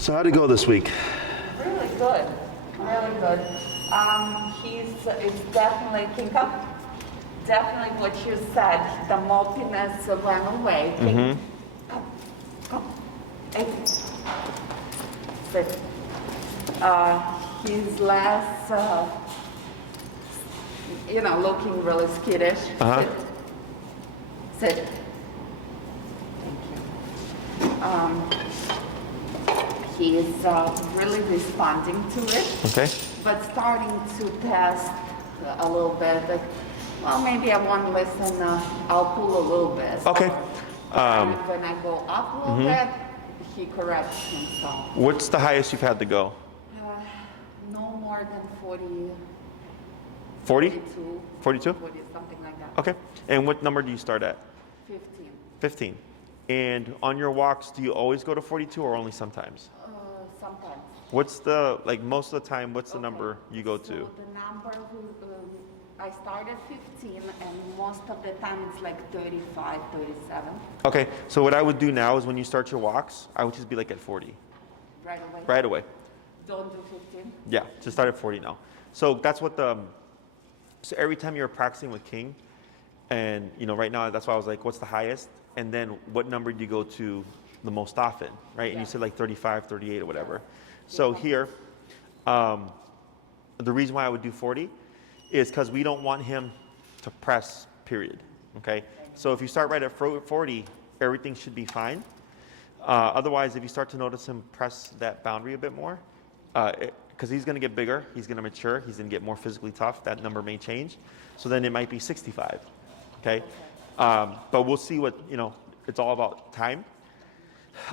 So how'd it go this week? Really good, really good. It's definitely kingdom. Definitely what you said. The mopiness went away. Come. Hey. Sit. He's less, looking really skittish. Sit. Thank you. He's really responding to it. Okay. But starting to test a little bit. Like, well, maybe I won't listen. I'll pull a little bit. Okay. And when I go up a little bit, he corrects himself. What's the highest you've had to go? No more than 40. 40? 42. 42? 40, something like that. Okay. And what number do you start at? 15. 15. And on your walks, do you always go to 42 or only sometimes? Sometimes. What's the, like most of the time, what's the number you go to? So the number, I start at 15 and most of the time it's like 35, 37. Okay, so what I would do now is when you start your walks, I would just be like at 40. Right away? Right away. Don't do 15? Yeah, just start at 40 now. So that's what so every time you're practicing with King, and right now that's why I was like, what's the highest? And then what number do you go to the most often, right? Yeah. And you said like 35, 38 or whatever. So here, the reason why I would do 40 is because we don't want him to press, period, okay? So if you start right at 40, everything should be fine. Otherwise, if you start to notice him press that boundary a bit more, because he's gonna get bigger, he's gonna mature, he's gonna get more physically tough, that number may change. So then it might be 65, okay? But we'll see what, it's all about time.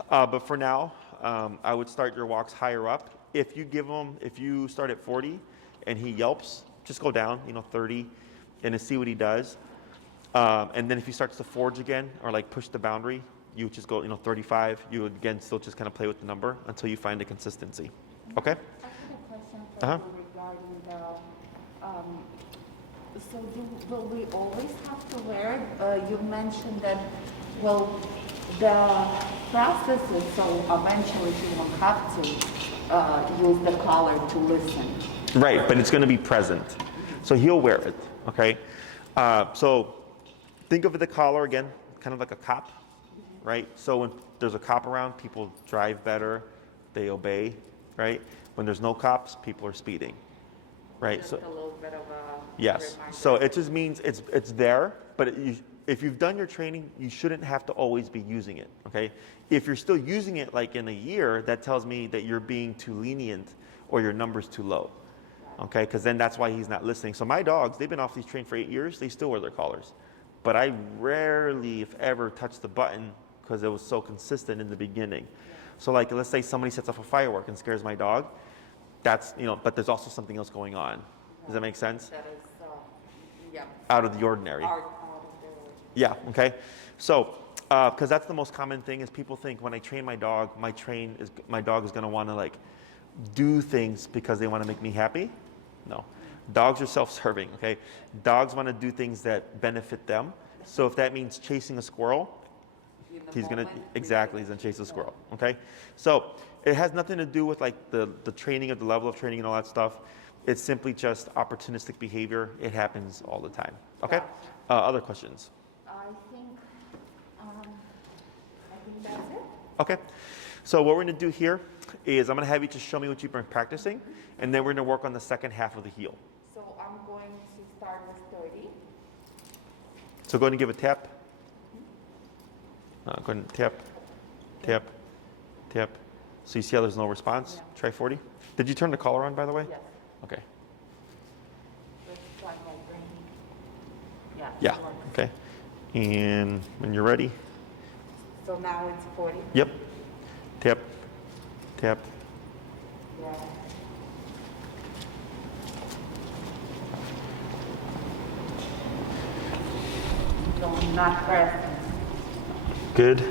But for now, I would start your walks higher up. If you start at 40 and he yelps, just go down, 30 and to see what he does. And then if he starts to forge again or like push the boundary, you just go, 35. You would again still just kind of play with the number until you find a consistency. Okay? I have a question for you regarding the, so will we always have to wear it? You mentioned that, the process is so eventually he won't have to use the collar to listen. Right, but it's going to be present. So he'll wear it, okay? So think of the collar again, kind of like a cop, right? So when there's a cop around, people drive better, they obey, right? When there's no cops, people are speeding, right? Just so a little bit of a yes. reminder. So it just means it's there, but if you've done your training, you shouldn't have to always be using it, okay? If you're still using it like in a year, that tells me that you're being too lenient or your number's too low, okay? Because then that's why he's not listening. So my dogs, they've been off these trained for 8 years, they still wear their collars. But I rarely, if ever, touch the button because it was so consistent in the beginning. So like, let's say somebody sets off a firework and scares my dog, that's, but there's also something else going on. Does that make sense? That is, out of the ordinary. Out of the Yeah, okay. So, because that's the most common thing is people think when I train my dog, my dog is going to want to like do things because they want to make me happy. No. Dogs are self-serving, okay? Dogs want to do things that benefit them. So if that means chasing a squirrel, he's going to chase a squirrel, okay? So it has nothing to do with like the training of the level of training and all that stuff. It's simply just opportunistic behavior. It happens all the time, okay? Other questions? I think that's it. Okay. So what we're going to do here is I'm going to have you just show me what you've been practicing, and then we're going to work on the second half of the heel. So I'm going to start with 30. So go ahead and give a tap. Go ahead and tap, tap, tap. So you see how there's no response? Yeah. Try 40. Did you turn the collar on, by the way? Yes. Okay. Let's try my brain. Yeah. Yeah. Okay. And when you're ready. So now it's 40? Yep. Tap, tap. Yeah. So not pressing. Good.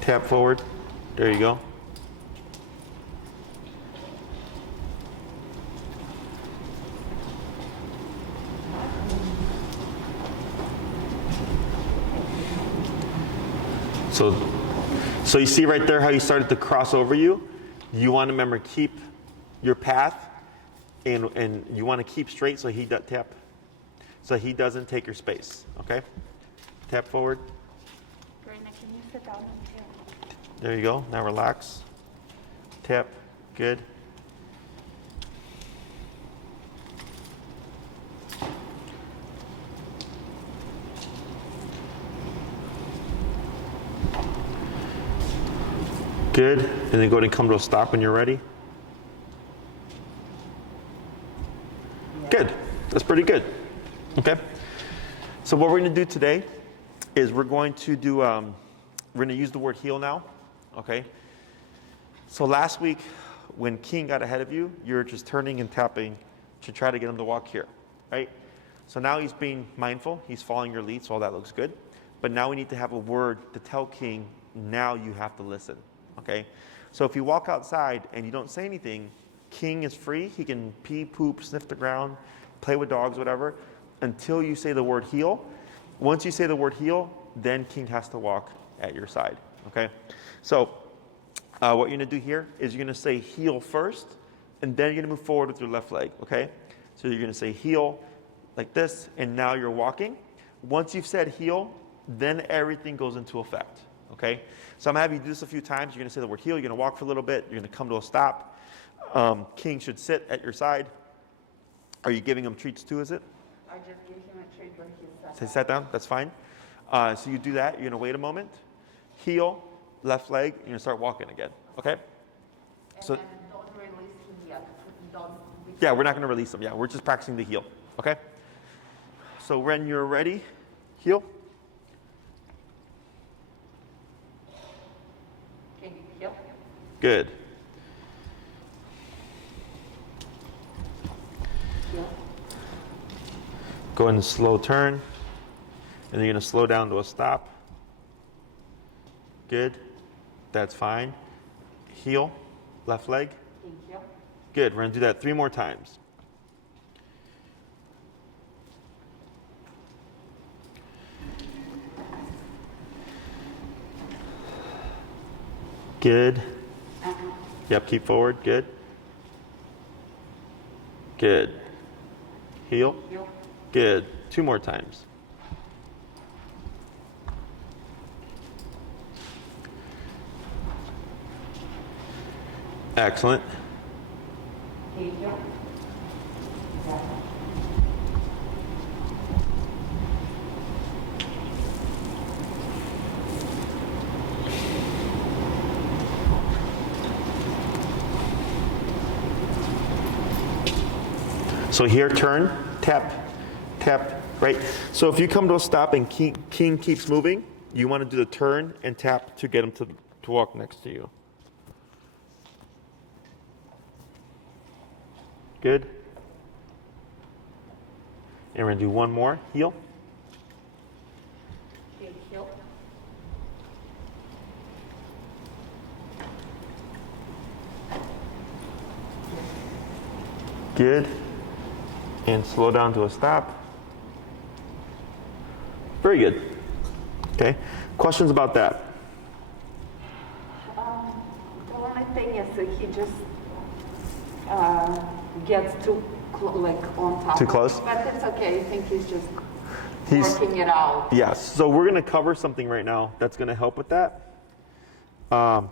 Tap forward. There you go. So So you see right there how he started to cross over you? You want to remember, keep your path, and you want to keep straight so he tap, so he doesn't take your space, okay? Tap forward. Karina, can you sit down and chill? There you go. Now relax. Tap. Good. Good. And then go ahead and come to a stop when you're ready. Good. That's pretty good. Okay. So what we're going to do today is we're going to use the word heal now. Okay. So last week when King got ahead of you, you're just turning and tapping to try to get him to walk here, right? So now he's being mindful. He's following your lead, so all that looks good. But now we need to have a word to tell King, now you have to listen. Okay, so if you walk outside and you don't say anything, King is free. He can pee, poop, sniff the ground, play with dogs, whatever, until you say the word heal. Once you say the word heal, then King has to walk at your side. Okay, so what you're gonna do here is you're gonna say heal first, and then you're gonna move forward with your left leg. Okay, so you're gonna say heal like this, and now you're walking. Once you've said heal, then everything goes into effect. Okay, so I'm having you do this a few times. You're going to say the word heal. You're going to walk for a little bit. You're going to come to a stop. King should sit at your side. Are you giving him treats too, is it? I just gave him a treat, but he sat So down. he sat down. That's fine. So you do that. You're going to wait a moment. Heal, left leg. You're going to start walking again. Okay? And So then don't release him yet. Don't. yeah, we're not going to release him. Yeah, we're just practicing the heal. Okay? So when you're ready, heal. Can you heal? Good. Heal. Go in a slow turn. And you're going to slow down to a stop. Good. That's fine. Heel, left leg. Can you heal? Good. We're going to do that 3 more times. Good. Yep, keep forward. Good. Good. Heel. Heal. Good. 2 more times. Excellent. Can you heal? So here, turn, tap, tap, right? So if you come to a stop and King keeps moving, you want to do the turn and tap to get him to walk next to you. Good. And we're going to do 1 more, heel. Can you heal? Good. And slow down to a stop. Very good. Okay. Questions about that? The only thing is that he just gets too on top. Too close? Of me, but it's okay. I think he's just He's- working it out. Yes. So we're going to cover something right now that's going to help with that.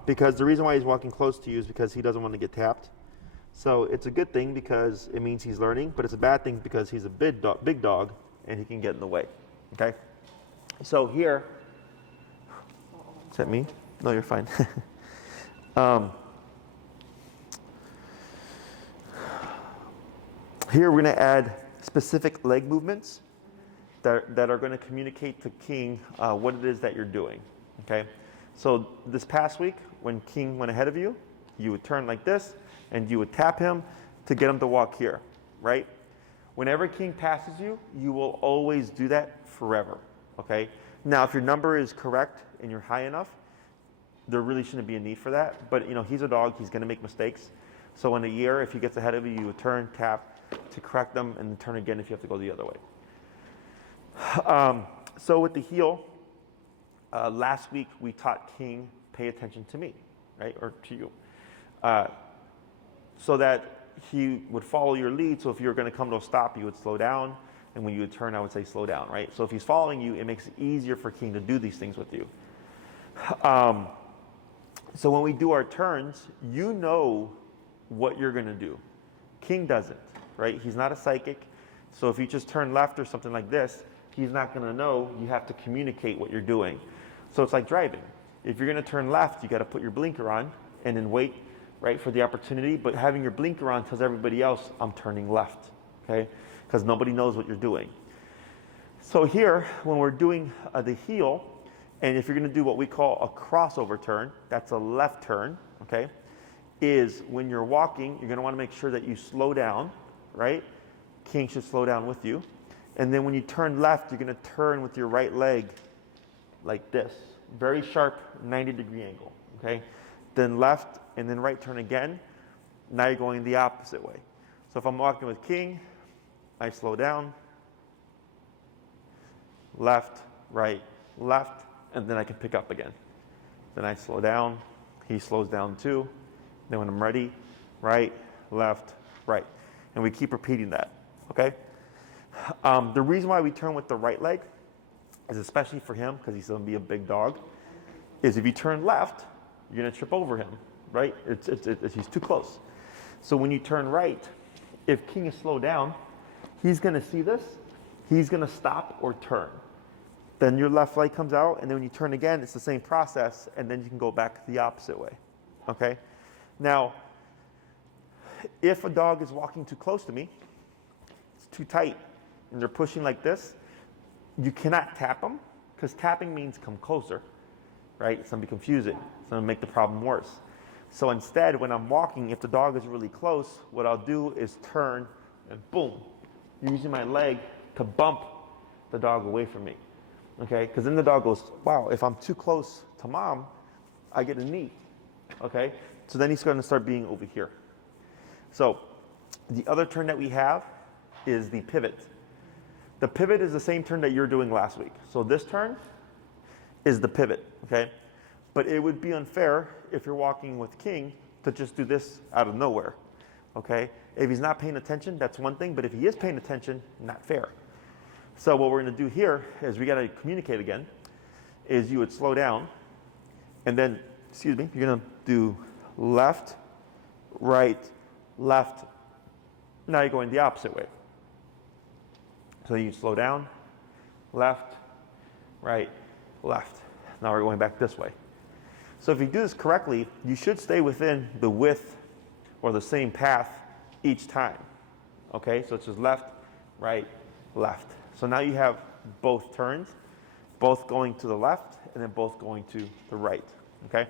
Because the reason why he's walking close to you is because he doesn't want to get tapped. So it's a good thing because it means he's learning, but it's a bad thing because he's a big dog and he can get in the way. Okay? So here, is that me? No, you're fine. Here we're going to add specific leg movements that are going to communicate to King what it is that you're doing. Okay? So this past week, when King went ahead of you, you would turn like this, and you would tap him to get him to walk here, right? Whenever King passes you, you will always do that forever, okay? Now, if your number is correct and you're high enough, there really shouldn't be a need for that. But, you know, he's a dog. He's going to make mistakes. So in a year, if he gets ahead of you, you would turn, tap to correct them, and then turn again if you have to go the other way. So with the heel, last week we taught King pay attention to me, right? Or to you. So that he would follow your lead. So if you're going to come to a stop, you would slow down. And when you would turn, I would say slow down, right? So if he's following you, it makes it easier for King to do these things with you. So when we do our turns, you know what you're going to do. King doesn't, right? He's not a psychic. So if you just turn left or something like this, he's not going to know. You have to communicate what you're doing. So it's like driving. If you're going to turn left, you got to put your blinker on and then wait, right, for the opportunity. But having your blinker on tells everybody else, I'm turning left, okay? Because nobody knows what you're doing. So here, when we're doing the heel, and if you're going to do what we call a crossover turn, that's a left turn, okay, is when you're walking, you're going to want to make sure that you slow down, right? King should slow down with you. And then when you turn left, you're going to turn with your right leg like this. Very sharp 90-degree angle, okay? Then left and then right turn again. Now you're going the opposite way. So if I'm walking with King, I slow down. Left, right, left, and then I can pick up again. Then I slow down. He slows down too. Then when I'm ready, right, left, right. And we keep repeating that, okay? The reason why we turn with the right leg is, especially for him, because he's going to be a big dog, is if you turn left, you're going to trip over him, right? He's too close. So when you turn right, if King is slowed down, he's going to see this. He's going to stop or turn. Then your left leg comes out, and then when you turn again, it's the same process, and then you can go back the opposite way, okay? Now, if a dog is walking too close to me, it's too tight, and they're pushing like this, you cannot tap them, because tapping means come closer, right? It's going to be confusing. It's going to make the problem worse. So instead, when I'm walking, if the dog is really close, what I'll do is turn and boom, using my leg to bump the dog away from me, okay? Because then the dog goes, wow, if I'm too close to mom, I get a knee, okay? So then he's going to start being over here. So the other turn that we have is the pivot. The pivot is the same turn that you're doing last week. So this turn is the pivot, okay? But it would be unfair if you're walking with King to just do this out of nowhere, okay? If he's not paying attention, that's one thing, but if he is paying attention, not fair. So what we're going to do here is we got to communicate again, is you would slow down, and then, you're going to do left, right, left. Now you're going the opposite way. So you slow down, left, right, left. Now we're going back this way. So if you do this correctly, you should stay within the width or the same path each time. Okay, so it's just left, right, left. So now you have both turns, both going to the left and then both going to the right. Okay?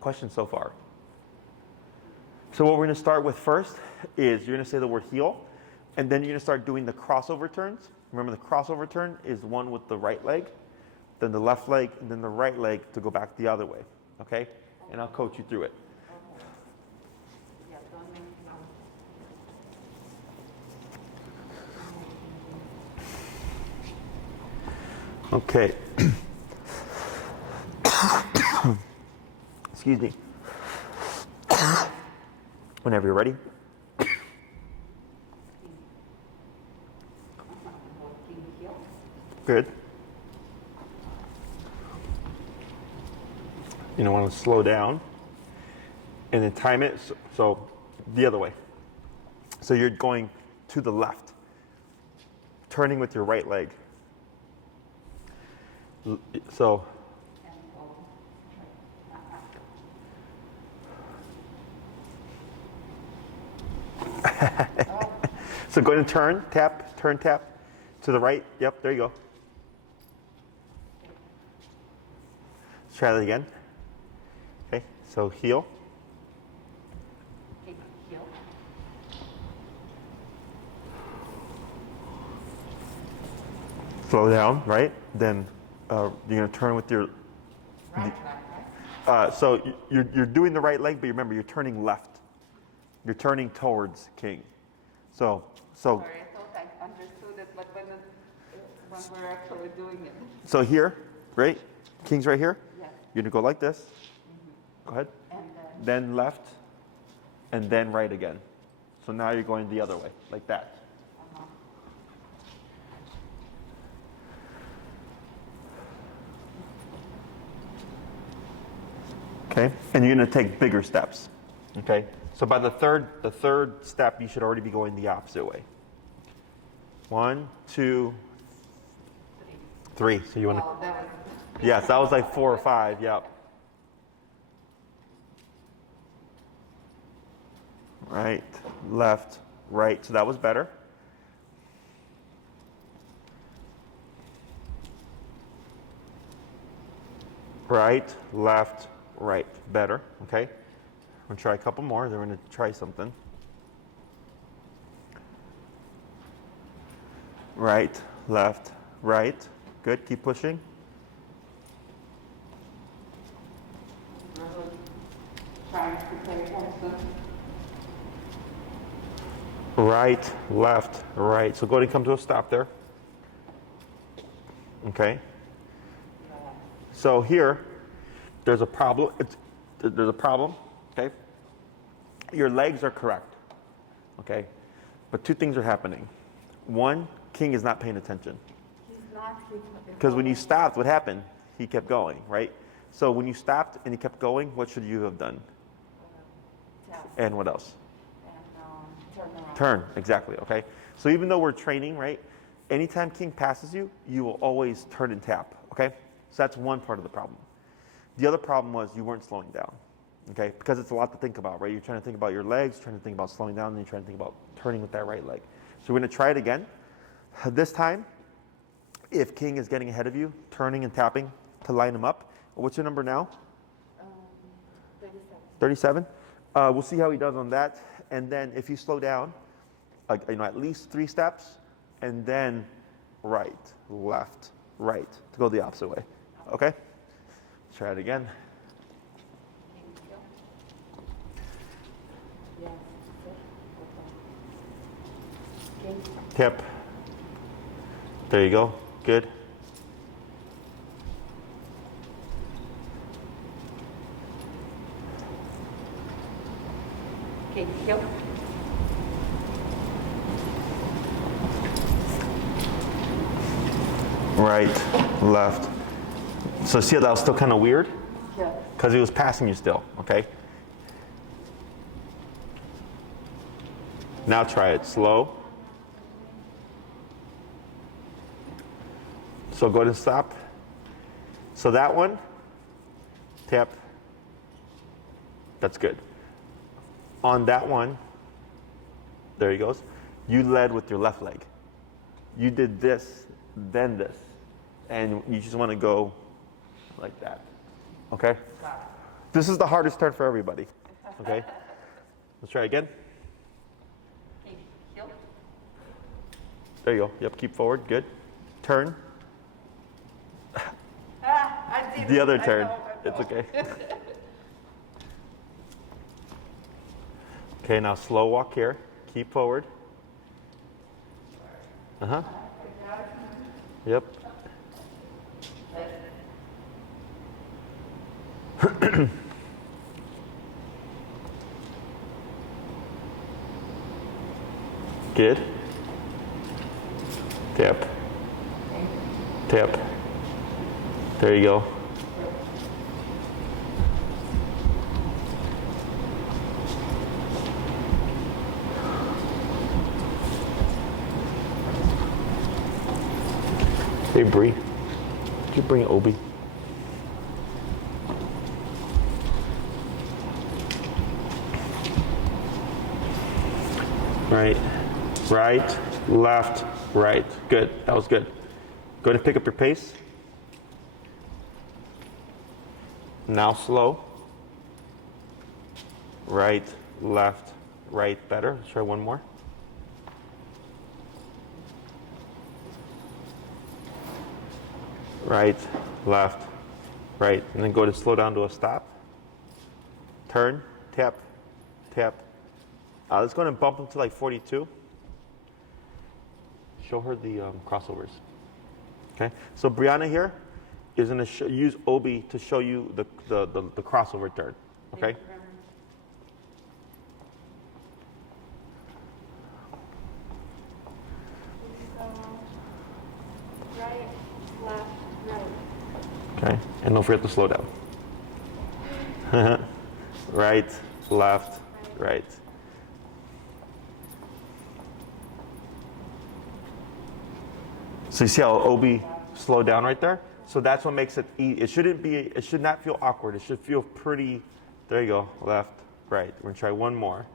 Questions so far? So what we're going to start with first is you're going to say the word heel, and then you're going to start doing the crossover turns. Remember, the crossover turn is one with the right leg, then the left leg, and then the right leg to go back the other way. Okay? And I'll coach you through it. Okay. Excuse me. Whenever you're ready. Good. You don't want to slow down and then time it so the other way. So you're going to the left, turning with your right leg. So so go ahead and turn, tap, to the right. Yep, there you go. Let's try that again. Okay, so heel. Heel. Slow down, right? Then you're going to turn with your... Right. So you're doing the right leg, but remember, you're turning left. You're turning towards King. So Sorry, I thought I understood it, but when we're actually doing it. So here, right? King's right here? Yes. You're gonna go like this. Go ahead. And Then left, and then right again. So now you're going the other way, like that. Okay, and you're gonna take bigger steps. Okay, so by the third step, you should already be going the opposite way. 1, 2, 3. So you want to? oh, that was Yes, that was like 4 or 5. Yep. Right, left, right. So that was better. Right, left, right. Better. Okay. We're gonna try a couple more. Then we're gonna try something. Right, left, right. Good. Keep pushing. really trying to pay attention. Right, left, right. So go ahead and come to a stop there. Okay. So here, there's a problem. There's a problem. Okay. Your legs are correct. Okay. But 2 things are happening. 1, King is not paying attention. He's not. Because when you stopped, what happened? He kept going, right? So when you stopped and he kept going, what should you have done? Tap And what else? and turn around. Turn, exactly, okay? So even though we're training, right? Anytime King passes you, you will always turn and tap, okay? So that's one part of the problem. The other problem was you weren't slowing down, okay? Because it's a lot to think about, right? You're trying to think about your legs, trying to think about slowing down, and you're trying to think about turning with that right leg. So we're gonna try it again. This time, if King is getting ahead of you, turning and tapping to line him up. What's your number now? 37. 37. We'll see how he does on that. And then if you slow down, at least 3 steps, and then right, left, right, to go the opposite way. Okay? Let's try it again. Yes. Okay. Tip. There you go. Good. Okay, heel. Right, left. So see how that was still kind of weird? Yeah. Because he was passing you still, okay? Now try it slow. So go ahead and stop. So that one, tap. That's good. On that one, there he goes. You led with your left leg. You did this, then this. And you just want to go like that. Okay? This is the hardest turn for everybody. Okay? Let's try again. Okay, heel. There you go. Yep, keep forward. Good. Turn. I did The it. other I turn. know. It's okay. Okay, now slow walk here. Keep forward. Uh-huh. Yep. Good. Tap. Tap. There you go. Hey Bree, did you bring Obi? Right, right, left, right. Good, that was good. Go ahead and pick up your pace. Now slow. Right, left, right, better. Let's try one more. Right, left, right. And then go to slow down to a stop. Turn, tap, tap. Let's go ahead and bump them to like 42. Show her the crossovers. Okay, so Brianna here, is going to use OB to show you the crossover turn. Okay? Right, left, right. Okay, and don't forget to slow down. Right, left, right. So you see how OB slowed down right there? So that's what makes it it should not feel awkward. It should feel pretty. There you go, left, right. We're gonna try one more.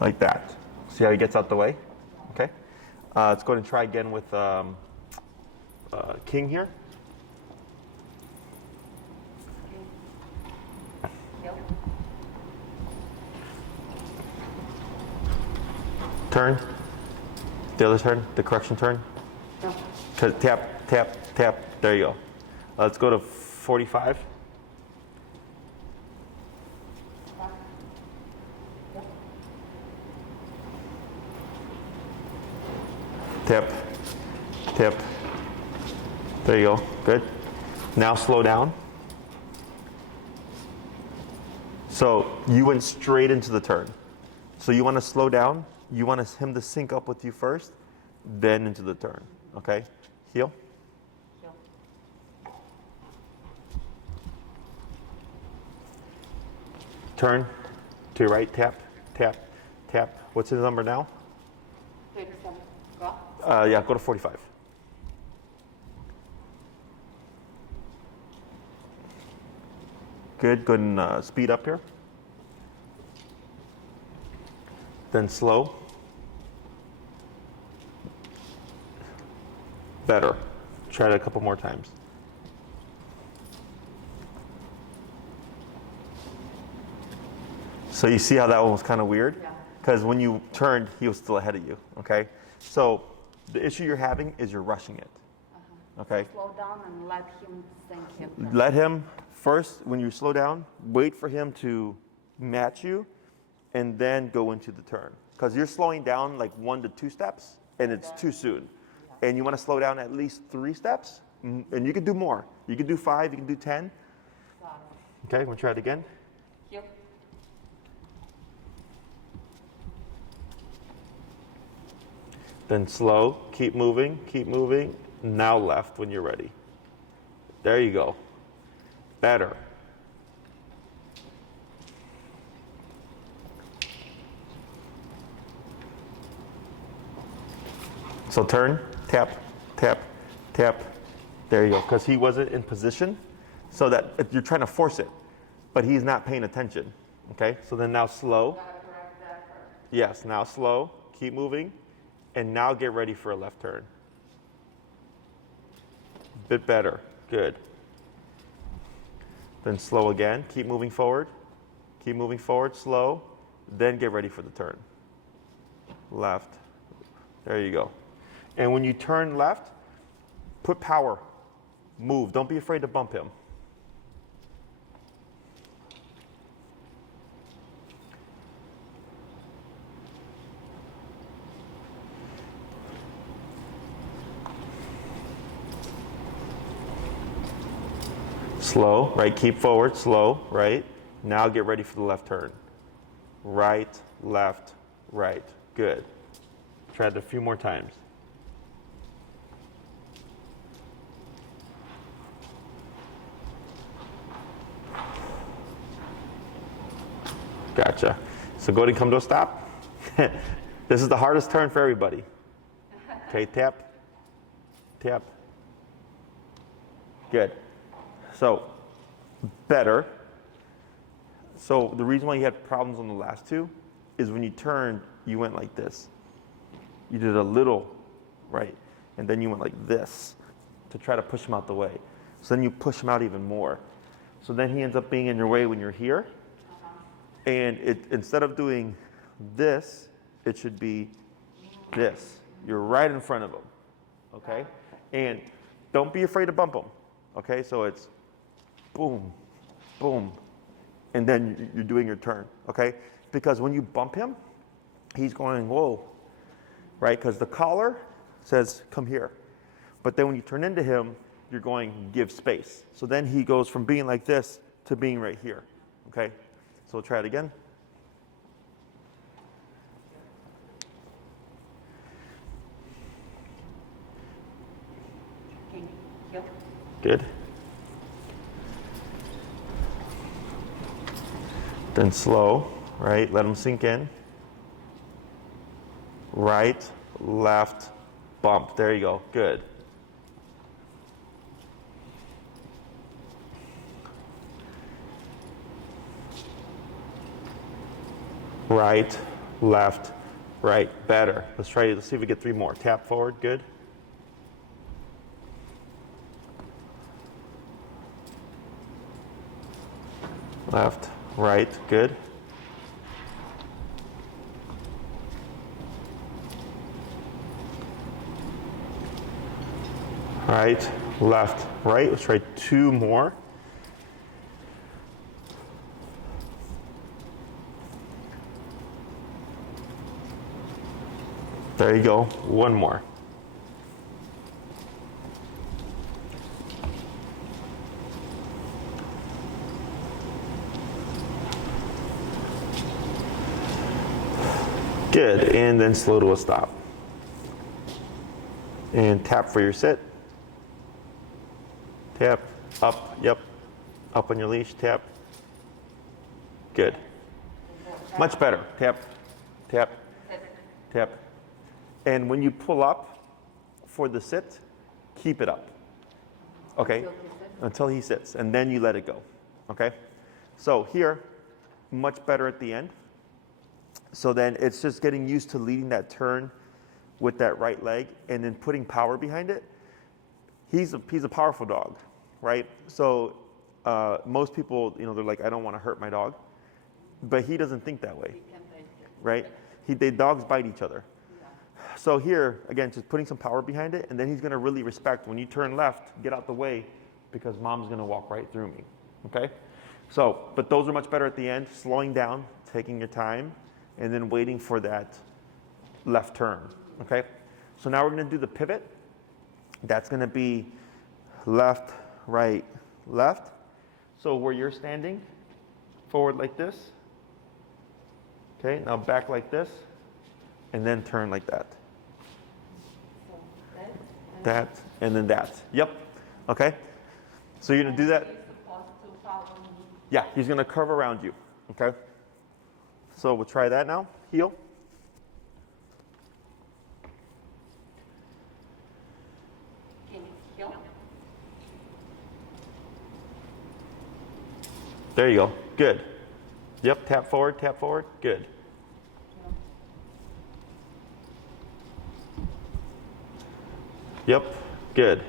Like that. See how he gets out the way? Okay. Let's go ahead and try again with King here. Turn. The other turn, the correction turn. Tap, tap, tap. There you go. Let's go to 45. Tap, tap. There you go. Good. Now slow down. So you went straight into the turn. So you want to slow down. You want him to sync up with you first, then into the turn. Okay? Heel. Heel. Turn to your right. Tap, tap, tap. What's his number now? 37. Go. Yeah, go to 45. Good. Go ahead and speed up here. Then slow. Better. Try it a couple more times. So you see how that one was kind of weird? Yeah. Because when you turned, he was still ahead of you, okay? So the issue you're having is you're rushing it, okay? Slow down and let him sink him. Let him, first, when you slow down, wait for him to match you, and then go into the turn. Because you're slowing down like 1 to 2 steps, and it's too soon. And you want to slow down at least 3 steps, and you can do more. You can do 5, you can do 10. Okay, we'll try it again. Heel. Then slow, keep moving, now left when you're ready. There you go. Better. So turn, tap, tap, tap. There you go, because he wasn't in position, so that you're trying to force it, but he's not paying attention. Okay, so then now slow. Yes, now slow, keep moving, and now get ready for a left turn. Bit better, good. Then slow again, keep moving forward, slow, then get ready for the turn. Left, there you go. And when you turn left, put power, move, don't be afraid to bump him. Slow, right, keep forward, slow, right. Now get ready for the left turn. Right, left, right, good. Try it a few more times. Gotcha. So go ahead and come to a stop. This is the hardest turn for everybody. Okay, tap, tap. Good. So, better. So the reason why you had problems on the last two is when you turned, you went like this. You did a little, right? And then you went like this to try to push him out the way. So then you push him out even more. So then he ends up being in your way when you're here. And instead of doing this, it should be this. You're right in front of him, okay? And don't be afraid to bump him, okay? So it's boom, boom, and then you're doing your turn, okay? Because when you bump him, he's going, whoa. right? Because the collar says, come here. But then when you turn into him, you're going, give space. So then he goes from being like this to being right here, okay? So we'll try it again. Good. Then slow, right? Let them sink in. Right, left, bump. There you go. Good. Right, left, right. Better. Let's try. Let's see if we get 3 more. Tap forward. Good. Left, right. Good. Right, left, right. Let's try 2 more. There you go. 1 more. Good. And then slow to a stop. And tap for your sit. Tap, up, yep. Up on your leash, tap. Good. Much better. Tap, tap, tap. And when you pull up for the sit, keep it up. Okay? Until he sits. And then you let it go. Okay? So here, much better at the end. So then it's just getting used to leading that turn with that right leg and then putting power behind it. He's a powerful dog, right? So most people, they're like, I don't want to hurt my dog. But he doesn't think that way, right? Dogs bite each other. So here, again, just putting some power behind it, and then he's going to really respect when you turn left, get out the way, because mom's going to walk right through me, okay? So, but those are much better at the end, slowing down, taking your time, and then waiting for that left turn, okay? So now we're going to do the pivot. That's going to be left, right, left. So where you're standing, forward like this. Okay, now back like this, and then turn like that. That, and then that. Yep. Okay. So you're going to do that. Yeah, he's going to curve around you. Okay. So we'll try that now. Heel. There you go. Good. Yep, tap forward, good. Yep, good.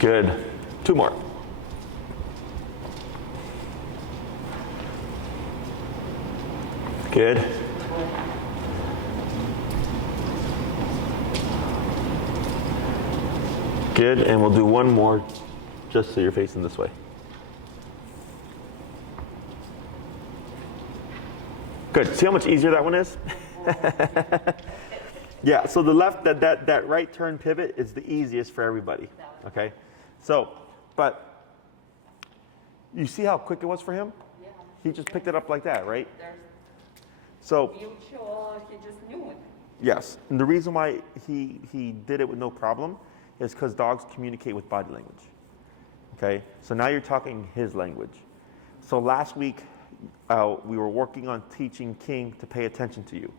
Good. 2 more. Good. Good, and we'll do 1 more just so you're facing this way. Good, see how much easier that one is? Yeah, so the left, that right turn pivot is the easiest for everybody, okay? So, but you see how quick it was for him? Yeah. He just picked it up like that, right? So, mutual, he just knew it. Yes, and the reason why he did it with no problem is because dogs communicate with body language. Okay, so now you're talking his language. So last week, we were working on teaching King to pay attention to you,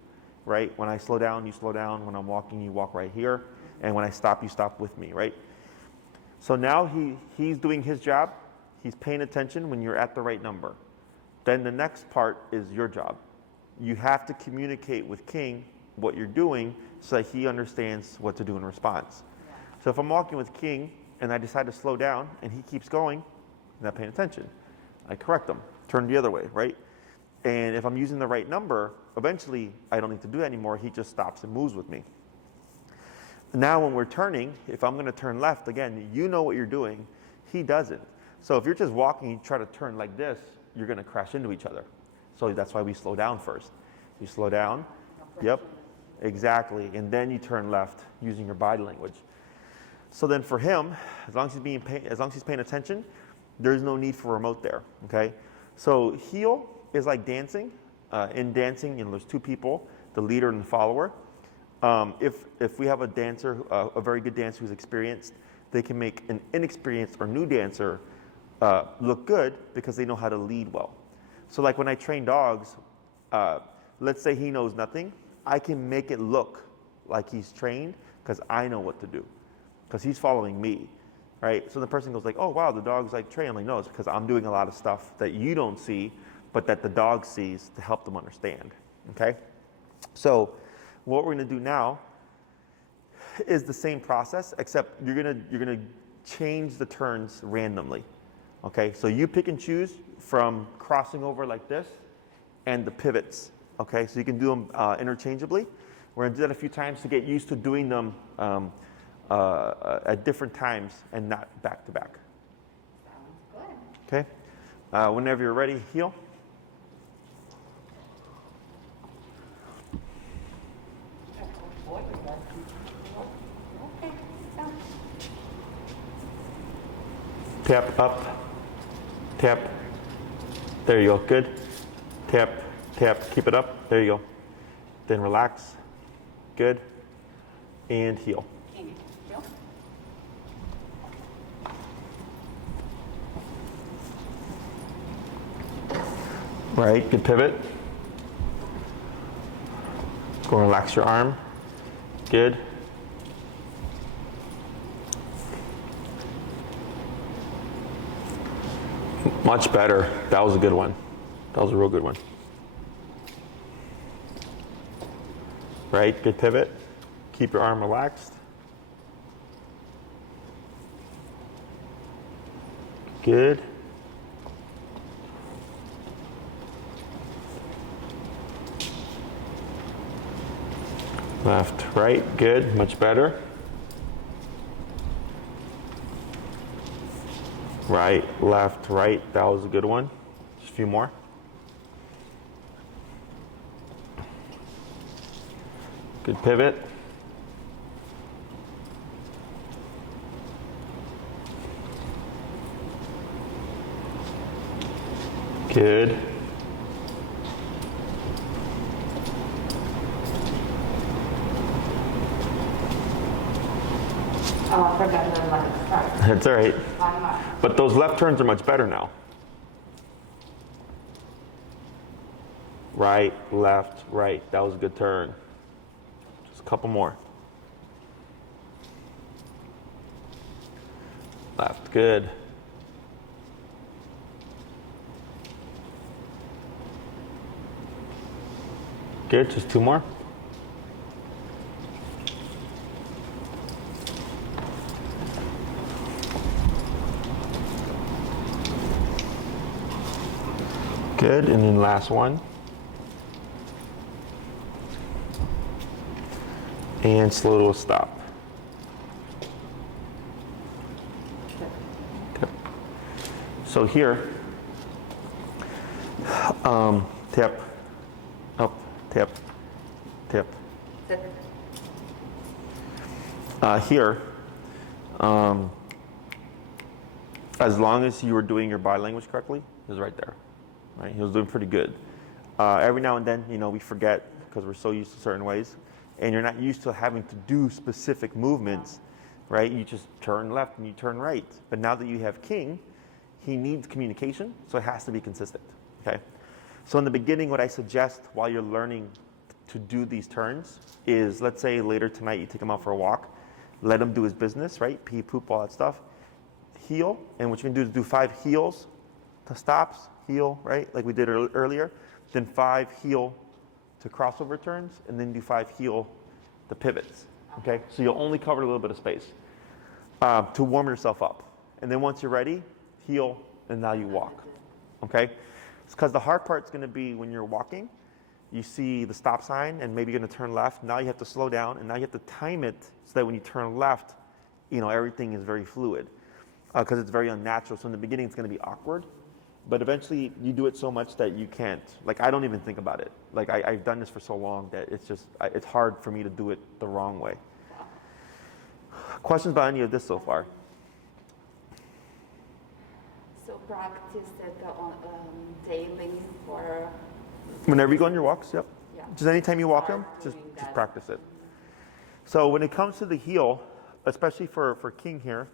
right? When I slow down, you slow down. When I'm walking, you walk right here. And when I stop, you stop with me, right? So now he's doing his job. He's paying attention when you're at the right number. Then the next part is your job. You have to communicate with King what you're doing so that he understands what to do in response. So if I'm walking with King and I decide to slow down and he keeps going, I'm not paying attention. I correct him, turn the other way, right? And if I'm using the right number, eventually I don't need to do that anymore. He just stops and moves with me. Now when we're turning, if I'm going to turn left, again, you know what you're doing. He doesn't. So if you're just walking, you try to turn like this, you're going to crash into each other. So that's why we slow down first. You slow down. Yep, exactly. And then you turn left using your body language. So then for him, as long as he's paying attention, there's no need for remote there, okay? So heel is like dancing. In dancing, there's two people, the leader and the follower. If we have a dancer, a very good dancer who's experienced, they can make an inexperienced or new dancer look good because they know how to lead well. So like when I train dogs, let's say he knows nothing, I can make it look like he's trained because I know what to do, because he's following me, right? So the person goes like, oh wow, the dog's like trained. I'm like, no, it's because I'm doing a lot of stuff that you don't see, but that the dog sees to help them understand, okay? So what we're gonna do now is the same process, except you're gonna change the turns randomly, okay? So you pick and choose from crossing over like this and the pivots, okay? So you can do them interchangeably. We're gonna do that a few times to get used to doing them at different times and not back to back. Sounds good. Okay? Whenever you're ready, heel. Tap up, tap. There you go, good. Tap, tap, keep it up. There you go. Then relax, good. And heel. Right, good pivot. Go and relax your arm, good. Much better. That was a good one. That was a real good one. Right, good pivot. Keep your arm relaxed. Good. Left, right, good, much better. Right, left, right, that was a good one. Just a few more. Good pivot. Good. Oh, I forgot the left. Sorry. That's all right. One more. But those left turns are much better now. Right, left, right. That was a good turn. Just a couple more. Left, good. Good, just two more. Good, and then last one. And slow to a stop. Okay. So here, tap, up, tap, tap. Here, as long as you were doing your body language correctly, it was right there. Right? He was doing pretty good. Every now and then, we forget because we're so used to certain ways, and you're not used to having to do specific movements, right? You just turn left and you turn right. But now that you have King, he needs communication, so it has to be consistent, okay? So in the beginning, what I suggest while you're learning to do these turns is, let's say later tonight you take him out for a walk, let him do his business, right? Pee, poop, all that stuff. Heel, and what you can do is do 5 heels to stops, heel, right? Like we did earlier. Then 5 heel to crossover turns, and then do 5 heel to pivots, okay? So you'll only cover a little bit of space to warm yourself up. And then once you're ready, heel, and now you walk, okay? Because the hard part's gonna be when you're walking, you see the stop sign, and maybe you're gonna turn left. Now you have to slow down, and now you have to time it so that when you turn left, everything is very fluid, because it's very unnatural. So in the beginning, it's gonna be awkward. but eventually you do it so much that you can't. Like, I don't even think about it. Like, I've done this for so long that it's hard for me to do it the wrong way. Questions about any of this so far? So practice it daily for... Whenever you go on your walks, yep. Yeah. Just anytime you walk Start them, just doing that. practice it. So when it comes to the heel, especially for King here,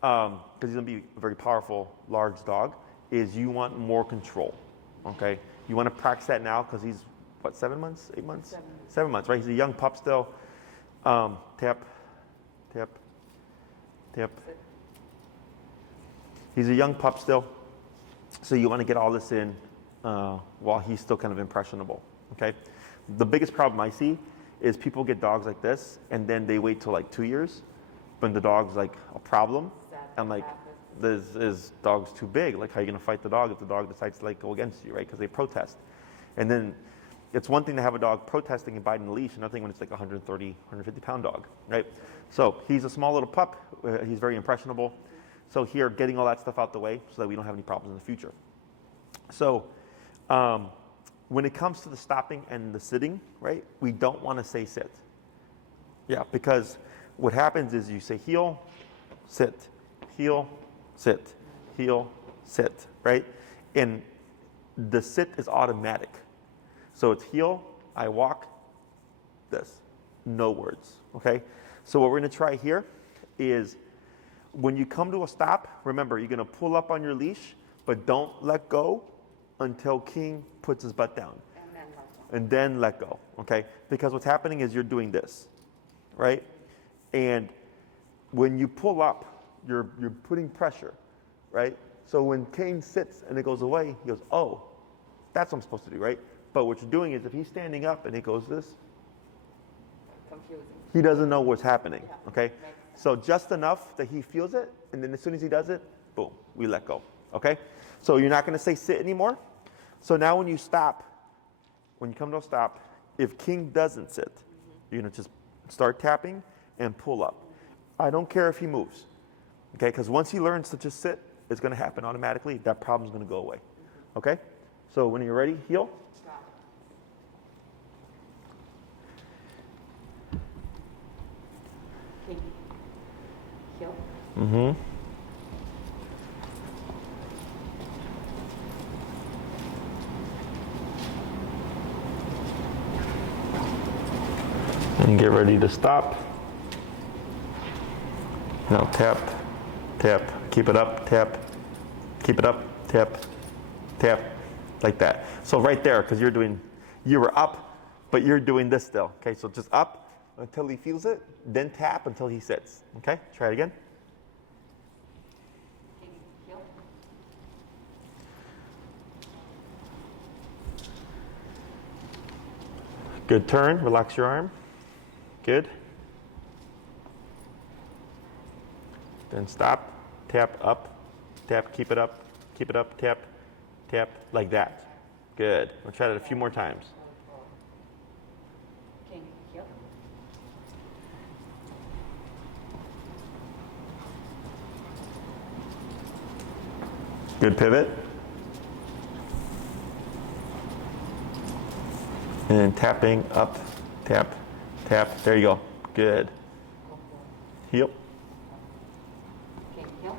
because he's going to be a very powerful, large dog, is you want more control, okay? You want to practice that now because he's, what, 7 months, 8 months? 7 months, right? He's a young pup still. Tap, tap, tap. He's a young pup still, so you want to get all this in while he's still kind of impressionable, okay? The biggest problem I see is people get dogs like this, and then they wait till like 2 years, when the dog's like a problem. I'm like, this dog's too big. Like, how are you going to fight the dog if the dog decides to like go against you, right? Because they protest. And then it's one thing to have a dog protesting and biting the leash, another thing when it's like a 130, 150 pound dog, right? So he's a small little pup. He's very impressionable. So here, getting all that stuff out the way so that we don't have any problems in the future. So when it comes to the stopping and the sitting, right, we don't want to say sit. Yeah, because what happens is you say heel, sit, heel, sit, heel, sit, right? And the sit is automatic. So it's heel, I walk, this, no words, okay? So what we're gonna try here is when you come to a stop, remember, you're gonna pull up on your leash, but don't let go until King puts his butt down. And then let go, okay? Because what's happening is you're doing this, right? And when you pull up, you're putting pressure, right? So when King sits and it goes away, he goes, oh, that's what I'm supposed to do, right? But what you're doing is if he's standing up and it goes this, Confusing. he doesn't know what's happening, okay? So just enough that he feels it, and then as soon as he does it, boom, we let go, okay? So you're not gonna say sit anymore. So now when you stop, when you come to a stop, if King doesn't sit, you're gonna just start tapping and pull up. I don't care if he moves, okay? Because once he learns to just sit, it's gonna happen automatically. That problem's gonna go away, okay? So when you're ready, heel. Heel. Mm-hmm. And get ready to stop. Now tap, tap, keep it up, tap, keep it up, tap, tap, like that. So right there, because you were up, but you're doing this still. Okay, so just up until he feels it, then tap until he sits. Okay, try it again. Heel. Good turn, relax your arm. Good. Then stop, tap up, tap, keep it up, tap, tap, like that. Good. We'll try that a few more times. King. Heel. Good pivot. And then tapping up, tap, tap. There you go. Good. Heel. King. Heel.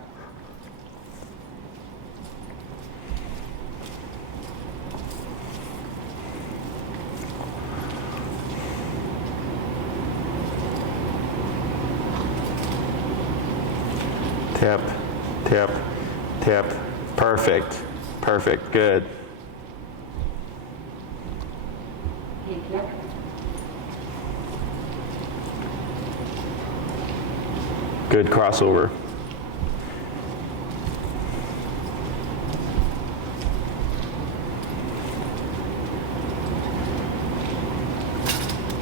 Tap, tap, tap. Perfect. Perfect. Good. King. Heel. Good crossover.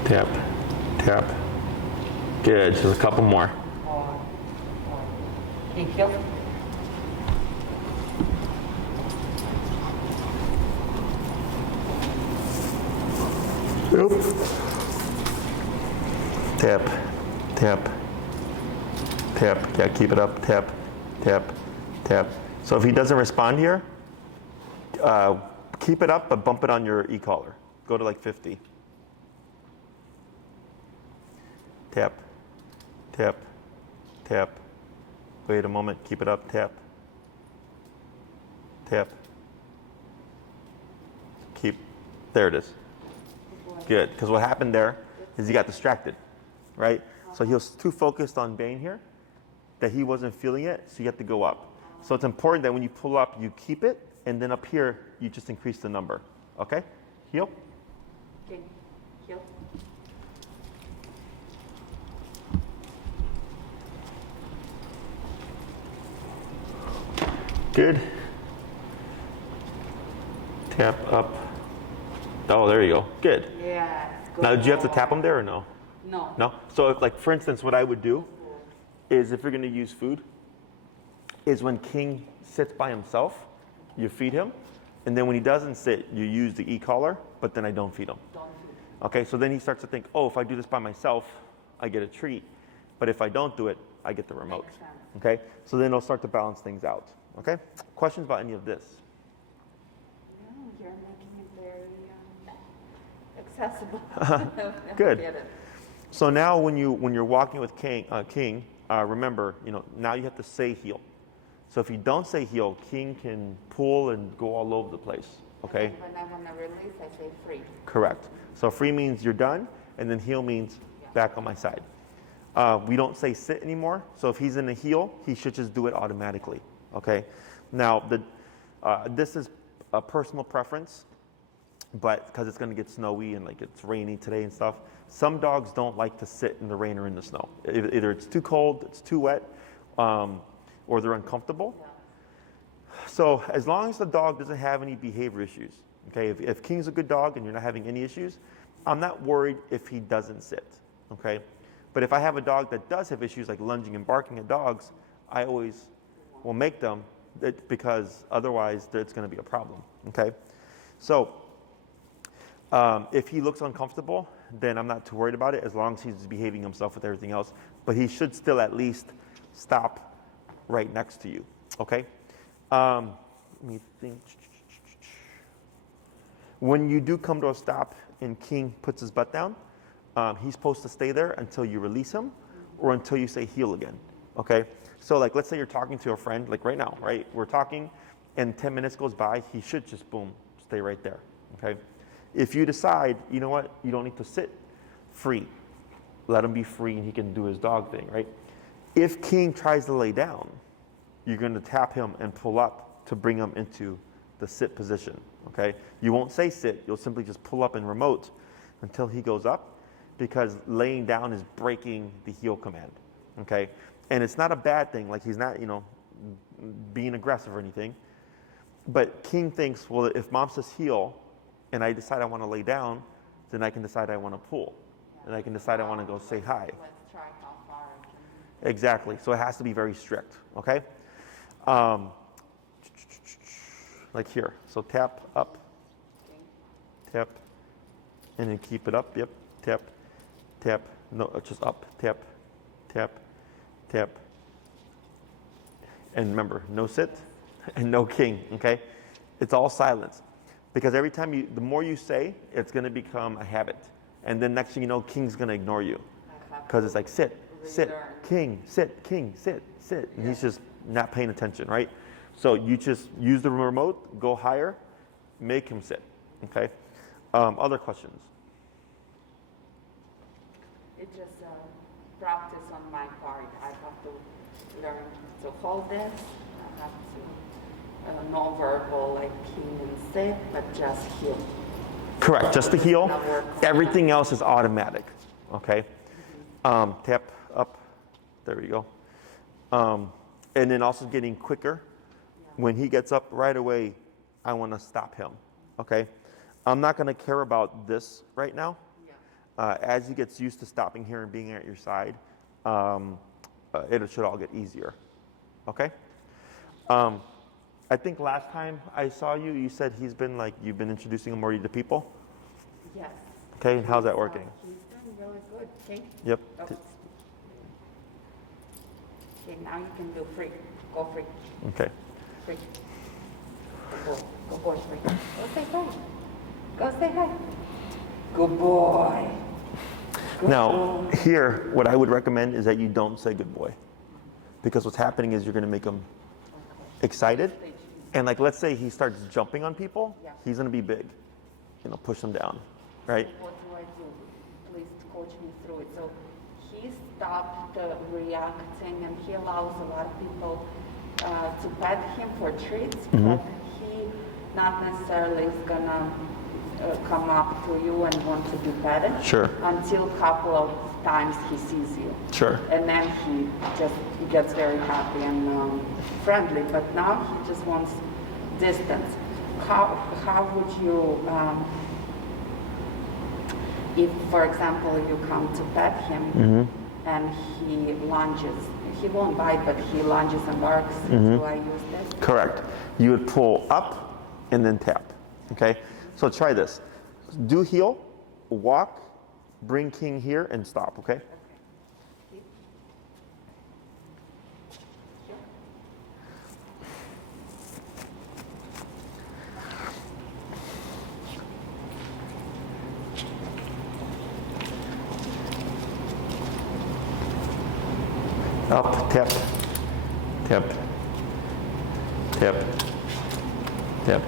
Tap, tap. Good. Just a couple more. King. Heel. Yep. Tap, tap, tap. Yeah, keep it up. Tap, tap, tap. So if he doesn't respond here, Keep it up, but bump it on your e-collar. Go to like 50. Tap, tap, tap. Wait a moment, keep it up, tap, tap. Keep, there it is. Good, because what happened there is he got distracted, right? So he was too focused on Bane here that he wasn't feeling it, so you have to go up. So it's important that when you pull up, you keep it, and then up here, you just increase the number, okay? Heel. Okay, heel. Good. Tap up. Oh, there you go. Good. Yes. Now, did you have to tap him there or no? No. No? So, if, like, for instance, what I would do is if you're going to use food, is when King sits by himself, you feed him. And then when he doesn't sit, you use the e-collar, but then I don't feed him. Don't feed. Okay, so then he starts to think, oh, if I do this by myself, I get a treat. But if I don't do it, I get the remote. Makes sense. Okay, so then it'll start to balance things out. Okay, questions about any of this? No, you're making it very accessible. Good. Get it. So now when you're walking with King, remember, now you have to say heel. So if you don't say heel, King can pull and go all over the place. Okay? When I want to release, I say free. Correct. So free means you're done, and then heel means back on my side. We don't say sit anymore. So if he's in a heel, he should just do it automatically. Okay? Now, this is a personal preference, but because it's going to get snowy and like it's rainy today and stuff, some dogs don't like to sit in the rain or in the snow. Either it's too cold, it's too wet, or they're uncomfortable. Yeah. So as long as the dog doesn't have any behavior issues, okay, if King's a good dog and you're not having any issues, I'm not worried if he doesn't sit, okay? But if I have a dog that does have issues like lunging and barking at dogs, I always will make them, because otherwise it's going to be a problem, okay? So if he looks uncomfortable, then I'm not too worried about it as long as he's behaving himself with everything else. But he should still at least stop right next to you, okay? Let me think. When you do come to a stop and King puts his butt down, he's supposed to stay there until you release him or until you say heel again, okay? So like, let's say you're talking to a friend, like right now, right? We're talking and 10 minutes goes by, he should just, boom, stay right there, okay? If you decide, you know what, you don't need to sit, free. Let him be free and he can do his dog thing, right? If King tries to lay down, you're going to tap him and pull up to bring him into the sit position, okay? You won't say sit, you'll simply just pull up and remote until he goes up, because laying down is breaking the heel command, okay? And it's not a bad thing, like he's not, being aggressive or anything. But King thinks, well, if mom says heel and I decide I want to lay down, then I can decide I want to pull. And I can decide I want to go say hi. Let's try how far I can. Exactly. So it has to be very strict, okay? Like here. So tap up, tap, and then keep it up. Yep. Tap, tap. No, just up. Tap, tap, tap. And remember, no sit and no King, okay? It's all silence. Because every time the more you say, it's going to become a habit. And then next thing you know, King's going to ignore you. Because it's like sit, sit, King, sit, King, sit, sit. And he's just not paying attention, right? So you just use the remote, go higher, make him sit, okay? Other questions? It's just practice on my part. I have to learn to hold this. I have to non-verbal, like King and sit, but just heel. Correct, just the heel. Everything else is automatic, okay? Tap up, there we go. And then also getting quicker. When he gets up right away, I want to stop him, okay? I'm not going to care about this right now. As he gets used to stopping here and being at your side, it should all get easier, okay? I think last time I saw you, you said you've been introducing him already to people? Yes. Okay, and how's that working? He's doing really good. Okay. Yep. Oh. Okay, now you can do free. Go free. Okay. Free. Good boy, sweetie. Go say hi. Go say hi. Good boy. Good Now, boy. here, what I would recommend is that you don't say good boy. Because what's happening is you're going to make him excited. And like, let's say he starts jumping on people, Yeah. he's going to be big. Push him down, right? What do I do? Please coach me through it. So he stopped reacting, and he allows a lot of people to pet him for treats, but he not necessarily is gonna come up to you and want to be petted. Sure. Until a couple of times he sees you. Sure. And then he gets very happy and friendly. But now he just wants distance. How would you, if, for example, you come to pet him and he lunges, he won't bite, but he lunges and barks, do I use this? Correct. You would pull up and then tap, okay? So try this. Do heel, walk, bring king here, and stop, okay? Up, tap, tap, tap, tap.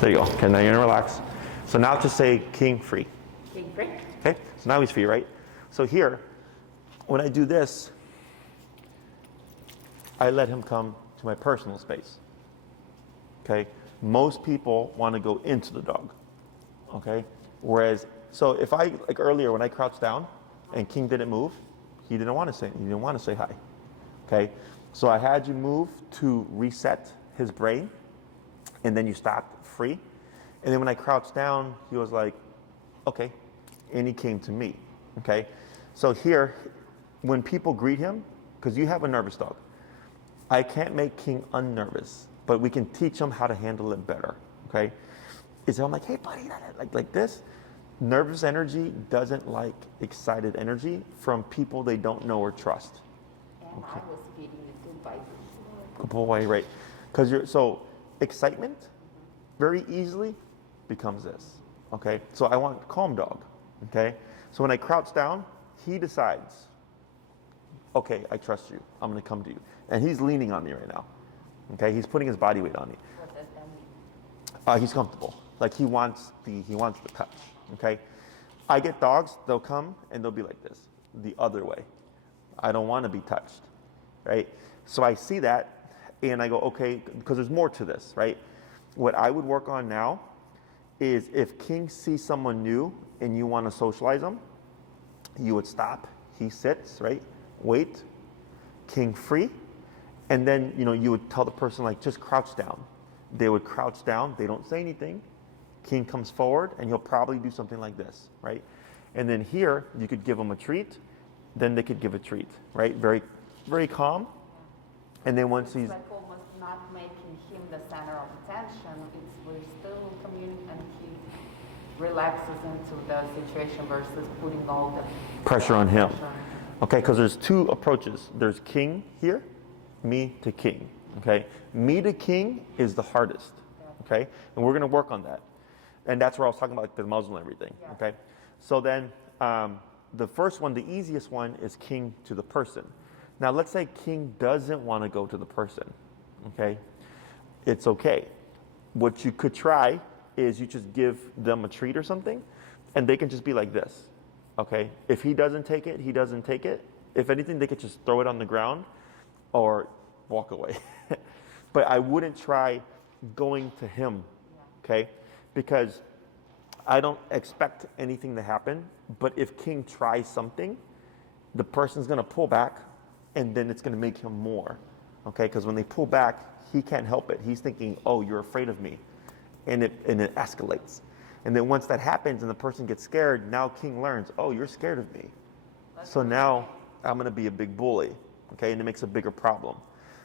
There you go. Okay, now you're gonna relax. So now just say king free. King free. Okay, so now he's free, right? So here, when I do this, I let him come to my personal space. Okay, most people want to go into the dog. Okay, whereas, so if I, like earlier when I crouched down and king didn't move, he didn't want to say hi. Okay, so I had you move to reset his brain, and then you stopped free. And then when I crouched down, he was like, okay, and he came to me. Okay, so here, when people greet him, because you have a nervous dog, I can't make King unnervous, but we can teach him how to handle it better. Okay, is I'm like, hey buddy, like this. Nervous energy doesn't like excited energy from people they don't know or trust. And I was feeding it to bite. Good boy, right? Because so excitement very easily becomes this. Okay, so I want calm dog. Okay, so when I crouch down, he decides, okay, I trust you. I'm going to come to you, and he's leaning on me right now. Okay, he's putting his body weight on me. What does that mean? He's comfortable. Like he wants the touch. Okay, I get dogs. They'll come and they'll be like this, the other way. I don't want to be touched, right? So I see that, and I go, okay, because there's more to this, right? What I would work on now is if King sees someone new and you want to socialize them, you would stop. He sits, right? Wait, King free, and then you would tell the person like just crouch down. They would crouch down. They don't say anything. King comes forward, and he'll probably do something like this, right? And then here, you could give them a treat. Then they could give a treat, right? Very, very calm. And then once he's... It's like almost not making him the center of attention. We're still communicating, and he relaxes into the situation versus putting all the pressure on him. pressure on him. Okay, because there's two approaches. There's king here, me to king, okay? Me to king is the hardest, okay? And we're going to work on that. And that's where I was talking about like, the muzzle and everything, okay? So then the first one, the easiest one is king to the person. Now let's say king doesn't want to go to the person, okay? It's okay. What you could try is you just give them a treat or something, and they can just be like this, okay? If he doesn't take it, he doesn't take it. If anything, they could just throw it on the ground or walk away. But I wouldn't try going to him, okay? Because I don't expect anything to happen, but if King tries something, the person's gonna pull back, and then it's gonna make him more, okay? Because when they pull back, he can't help it. He's thinking, oh, you're afraid of me, and it escalates. And then once that happens and the person gets scared, now King learns, oh, you're scared of me. So now I'm gonna be a big bully, okay? And it makes a bigger problem.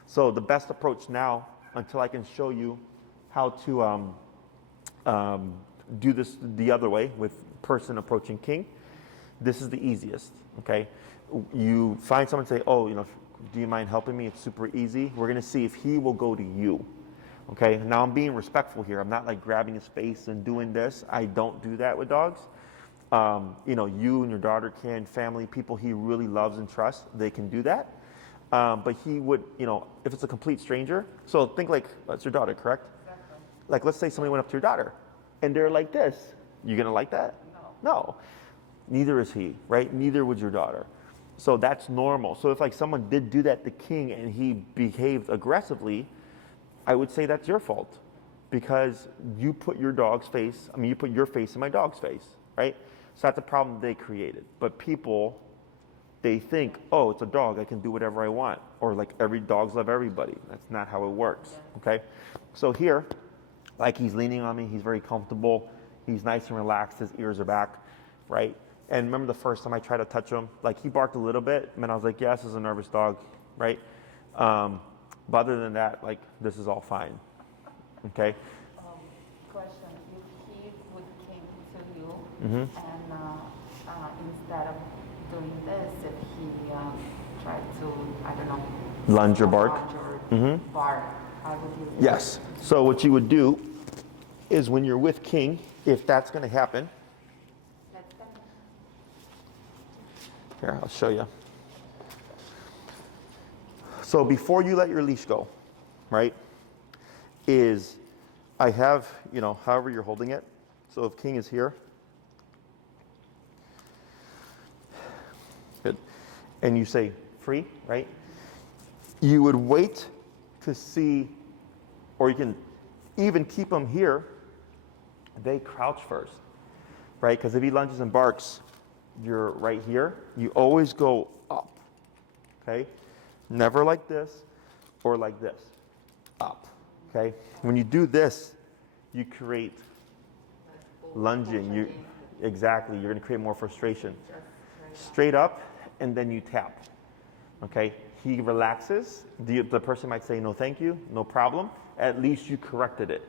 So the best approach now, until I can show you how to do this the other way with person approaching King, this is the easiest, okay? You find someone and say, oh, do you mind helping me? It's super easy. We're gonna see if he will go to you. Okay, now I'm being respectful here. I'm not like grabbing his face and doing this. I don't do that with dogs. You and your daughter can, family, people he really loves and trusts, they can do that. But he would, if it's a complete stranger, so think like, that's your daughter, correct? Exactly. Like, let's say somebody went up to your daughter and they're like this. You gonna like that? No. No. Neither is he, right? Neither would your daughter. So that's normal. So if like someone did do that to King and he behaved aggressively, I would say that's your fault because you put your face in my dog's face, right? So that's a problem they created. But people, they think, oh, it's a dog, I can do whatever I want. Or like every dogs love everybody. That's not how it works, okay? So here, like he's leaning on me, he's very comfortable, he's nice and relaxed, his ears are back, right? And remember the first time I tried to touch him, like he barked a little bit, and I was like, yeah, this is a nervous dog, right? But other than that, like this is all fine, okay? Question, if he would came to you Mm-hmm. and instead of doing this, if he tried to, I don't know, Lunge or bark? Bark, how would you? Yes. So what you would do is when you're with King, if that's going to happen, Let's go. here, I'll show you. So before you let your leash go, right, is I have, however you're holding it. So if King is here, good, and you say free, right, you would wait to see, or you can even keep them here, they crouch first, right? Because if he lunges and barks, you're right here. You always go up, okay? Never like this or like this, up, okay? When you do this, you create lunging. Exactly, you're gonna create more frustration. Straight up, and then you tap, okay? He relaxes. The person might say, no, thank you, no problem. At least you corrected it.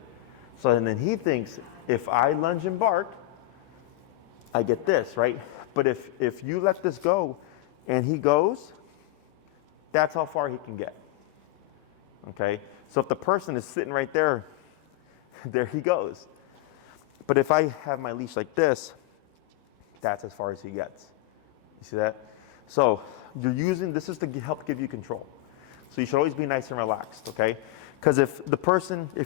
So and then he thinks, if I lunge and bark, I get this, right? But if you let this go and he goes, that's how far he can get, okay? So if the person is sitting right there, there he goes. But if I have my leash like this, that's as far as he gets. You see that? So you're using, this is to help give you control. So you should always be nice and relaxed, okay? Because if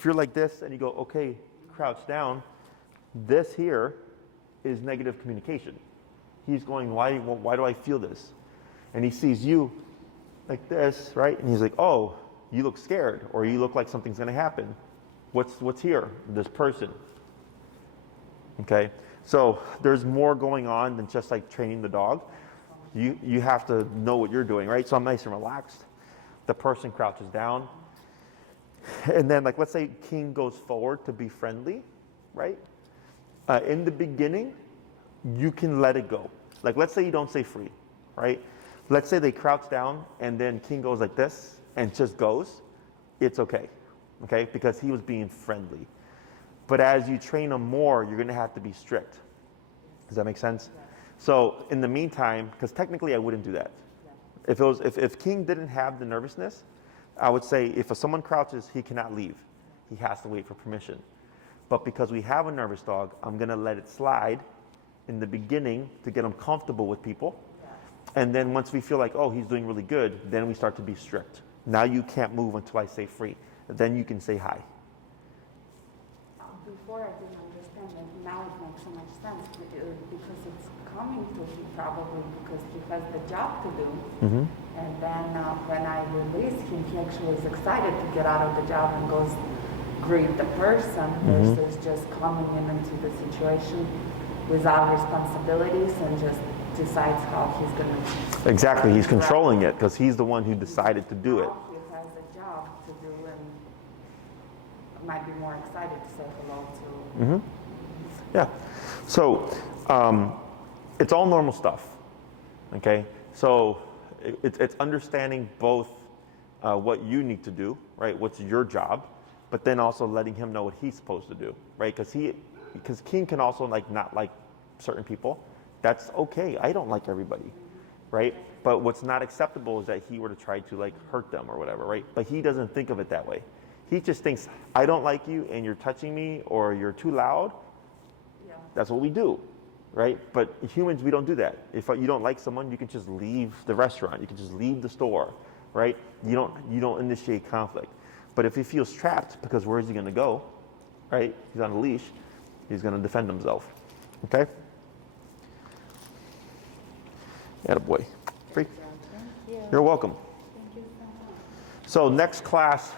you're like this and you go, okay, crouch down, this here is negative communication. He's going, why do I feel this? And he sees you like this, right? And he's like, oh, you look scared, or you look like something's gonna happen. What's here? This person. Okay? So there's more going on than just like training the dog. You have to know what you're doing, right? So I'm nice and relaxed. The person crouches down. And then, like, let's say King goes forward to be friendly, right? In the beginning, you can let it go. Like, let's say you don't say free, right? Let's say they crouch down and then King goes like this and just goes. It's okay, because he was being friendly. But as you train him more, you're going to have to be strict. Does that make sense? Yeah. So in the meantime, because technically I wouldn't do that. Yeah. If King didn't have the nervousness, I would say if someone crouches, he cannot leave. He has to wait for permission. But because we have a nervous dog, I'm going to let it slide in the beginning to get him comfortable with people. Yeah. And then once we feel like, oh, he's doing really good, then we start to be strict. Now you can't move until I say free. Then you can say hi. Before I didn't understand it. Now it makes so much sense because it's coming to him probably because he has the job to do. Mm-hmm. And then when I release him, he actually is excited to get out of the job and goes greet the person versus just coming into the situation without responsibilities and just decides how he's going to. Exactly, he's controlling it because he's the one who decided to do it. He has a job to do and might be more excited to say hello to. Mm-hmm. Yeah. So it's all normal stuff. Okay. So it's understanding both what you need to do, right? What's your job, but then also letting him know what he's supposed to do, right? Because King can also not like certain people. That's okay. I don't like everybody, right? But what's not acceptable is that he were to try to hurt them or whatever, right? But he doesn't think of it that way. He just thinks, I don't like you and you're touching me or you're too loud. Yeah. That's what we do, right? But humans, we don't do that. If you don't like someone, you can just leave the restaurant. You can just leave the store, right? You don't initiate conflict. But if he feels trapped, because where is he going to go, right? He's on a leash. He's going to defend himself, okay? Attaboy. Free. Thank you. You're welcome. Thank you so much. So next class,